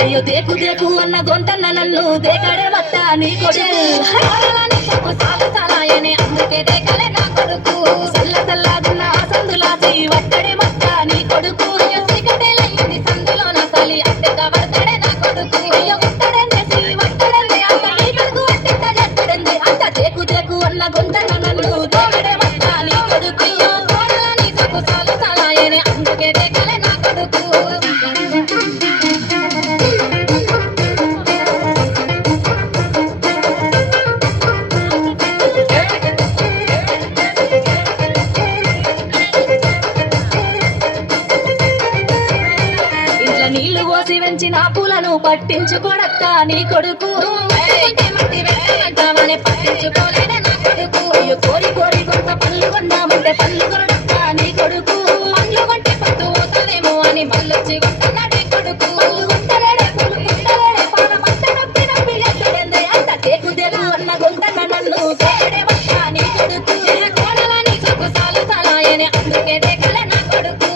అయ్యో దేకు దేకు అన్న గొంతన్న నన్ను దేకడే వత్తా నీ కొడుకు సాలసాలాయనే అందుకే దేకలే నా కొడుకు సల్ల సల్లాదున్న సందులాసి వత్తడే మత్తా నీ కొడుకు సిగటేలయ్యింది సందులో నా తల్లి అత్తెగా వడతడే నా కొడుకు అయ్యో వత్తడందేసి వత్తడందే అంత నీ కొడుకు అత్తెక్క చేత్తడందే అంత దేకు దేకు అన్న గొంతన్న నన్ను దేకడే వత్తా నీ కొడుకు అయ్యో కోడలని సొక్కు సాలసాలాయనే అందుకే దేకలే నా కొడుకు నీళ్లు పోసి వెంచిన పూలను పట్టించుకోడత్తా నీ కొడుకు పట్టించుకోలేనే నా కొడుకు కోరి కోరి కొంత పళ్ళు కొన్నామంటే పళ్ళు కొనడత్తా నీ కొడుకు పళ్ళు కొంటే పట్టు పోతానేమో అని మళ్ళొచ్చి కొట్టున్నాడే కొడుకు పళ్ళు కొంటలేడే పూలు కుంటలేడే పానమంత నొప్పి నొప్పి చేస్తాడే అంత దేకు దేకు అన్న గొంతన్న నన్ను దేకడే వస్తా నీ కొడుకు కోడలని సొక్కు సాలు సాలాయనే అందుకే దేకలే నా కొడుకు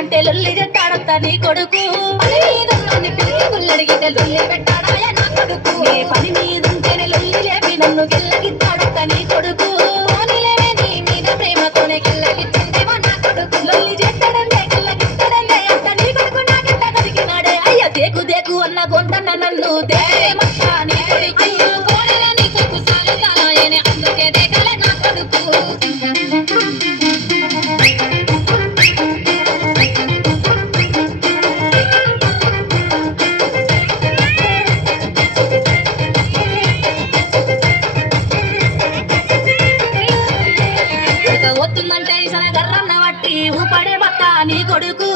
అంటే లొల్లి చెట్టాడంతా నీ కొడుకు పిలిచి గుల్లడిగితే లొల్లి పెట్టాడాయ నా కొడుకు నీ పని మీదుంటేనే లొల్లి లేపి నన్ను గిల్లగిస్తాడంతా నీ కొడుకు పోనీలేవే నీ మీద ప్రేమతోనే గిల్లగిచ్చిందేమో నా కొడుకు లొల్లి చేస్తాడంటే గిల్లగిస్తాడంటే అంత నీ కొడుకు నాకెంత కలిగినాడే అయ్యో దేకు దేకు అన్న గొంతన్న నన్ను దేమత్తా నీ కొడుకు అయ్యో కోడలని సొక్కు సాలు సాలాయనే అందుకే దేకలే నా కొడుకు వస్తుందంటే ఇసన గర్రన్న వట్టి ఊపడే బత్తా నీ కొడుకు